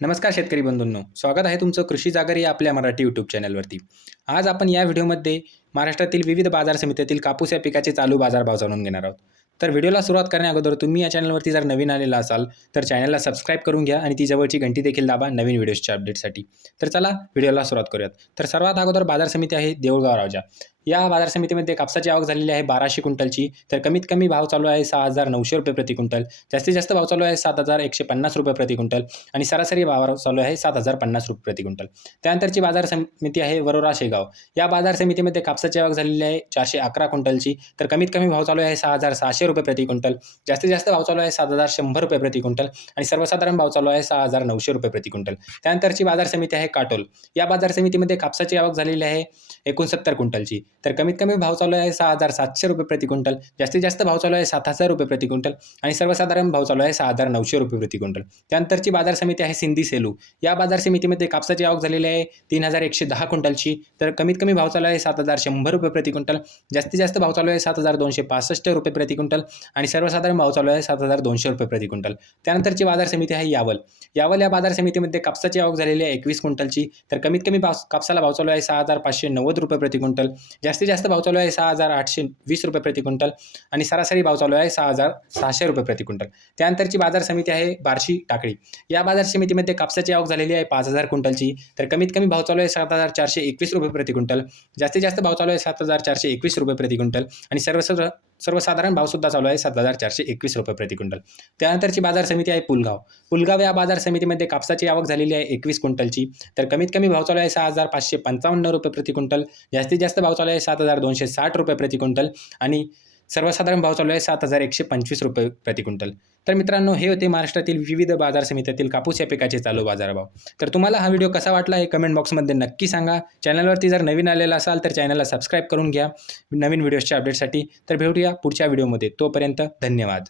नमस्कार शेतकरी बंधूंनो स्वागत आहे तुमचं कृषी जागर या आपल्या मराठी यूट्यूब चॅनलवरती आज आपण या व्हिडिओमध्ये महाराष्ट्रातील विविध बाजार समित्यातील कापूस या पिकाचे चालू बाजारभाव जाणून घेणार आहोत. तर व्हिडिओला सुरुवात करण्याअगोदर तुम्ही या चॅनलवरती जर नवीन आलेला असाल तर चॅनलला सबस्क्राईब करून घ्या आणि ती जवळची घंटी देखील दाबा नवीन व्हिडिओच्या अपडेटसाठी तर चला व्हिडिओला सुरुवात करूयात. तर सर्वात अगोदर बाजार समिती आहे देऊळगाव राजा या बाजार समितीमध्ये कापसाची आवक झालेली आहे बाराशे क्विंटलची. तर कमीत कमी भाव चालू आहे सहा हजार नऊशे रुपये प्रति क्विंटल. जास्तीत जास्त भाव चालू आहे सात हजार एकशे पन्नास रुपये प्रति क्विंटल. आणि सरासरी भाव चालू आहे सात हजार पन्नास रुपये प्रति क्विंटल. त्यानंतरची बाजार समिती आहे वरोरा शेगाव. या बाजार समितीमध्ये कापसाची आवक झालेली आहे चारशे अकरा क्विंटलची. तर कमीत कमी भाव चालू आहे सहा हजार सहाशे रुपये प्रति क्विंटल. जास्तीत जास्त भाव चालू आहे सात हजार शंभर रुपये प्रति क्विंटल. आणि सर्वसाधारण भाव चालू आहे सहा हजार नऊशे रुपये प्रति क्विंटल. त्यानंतरची बाजार समिती आहे काटोल. या बाजार समितीमध्ये कापसाची आवक झालेली आहे एकोणसत्तर क्विंटलची. तर कमीत कमी भाव चालू आहे सहा हजार सातशे रुपये प्रति क्विंटल. जास्तीत जास्त भाव चालू आहे सात हजार रुपये प्रति क्विंटल. आणि सर्वसाधारण भाव चालू आहे सहा हजार नऊशे रुपये प्रति क्विंटल. त्यानंतरची बाजार समिती आहे सिंधी सेलू. या बाजार समितीमध्ये कापसाची आवक झालेली आहे तीन हजार एकशे दहा क्विंटलची. तर कमीत कमी भाव चालू आहे सात हजार शंभर रुपये प्रति क्विंटल. जास्तीत जास्त भाव चालू आहे सात हजार दोनशे पासष्ट रुपये प्रति क्विंटल. आणि सर्वसाधारण भाव चालू आहे सात हजार दोनशे रुपये प्रति क्विंटल. त्यानंतरची बाजार समिती आहे यावल. यावल या बाजार समितीमध्ये कापसाची आवक झालेली आहे एकवीस क्विंटलची. तर कमीत कमी कापसाला भाव चालू आहे सहा हजार पाचशे नव्वद रुपये प्रति क्विंटल. जास्तीत जास्त भाव चालू आहे सहा हजार आठशे वीस रुपये प्रति क्विंटल आणि सरासरी भाव चालू आहे सहा हजार सहाशे रुपये प्रति क्विंटल. त्यानंतरची बाजार समिती आहे बार्शी टाकळी. या बाजार समितीमध्ये कापसाची आवक झालेली आहे पाच हजार क्विंटलची. तर कमीत कमी भाव चालू आहे सात हजार चारशे एकवीस रुपये प्रति क्विंटल. जास्तीत जास्त भाव चालू आहे सात हजार चारशे एकवीस रुपये प्रति क्विंटल. आणि सर्वसर्व सर्वसाधारण भावसुद्धा चालू आहे सात हजार चारशे एकवीस रुपये प्रति क्विंटल. त्यानंतरची बाजार समिती आहे पुलगाव. पुलगाव या बाजार समितीमध्ये कापसाची आवक झालेली आहे एकवीस क्विंटलची. तर कमीत कमी भाव चालू आहे सहा हजार पाचशे पंचावन्न रुपये प्रति क्विंटल. जास्तीत जास्त भाव चालू आहे सात हजार दोनशे साठ रुपये प्रति क्विंटल. आणि सर्वसाधारण भाव चालू आहे सात हजार एकशे पंचवीस रुपये प्रति क्विंटल. तर मित्रांनो हे होते महाराष्ट्रातील विविध बाजार समित्यातील कापूस या पिकाचे चालू बाजारभाव. तर तुम्हाला हा व्हिडिओ कसा वाटला हे कमेंट बॉक्समध्ये नक्की सांगा. चॅनलवरती जर नवीन आलेला असाल तर चॅनलला सबस्क्राईब करून घ्या. नवीन व्हिडिओजच्या अपडेटसाठी तर भेटूया पुढच्या व्हिडिओमध्ये तोपर्यंत धन्यवाद.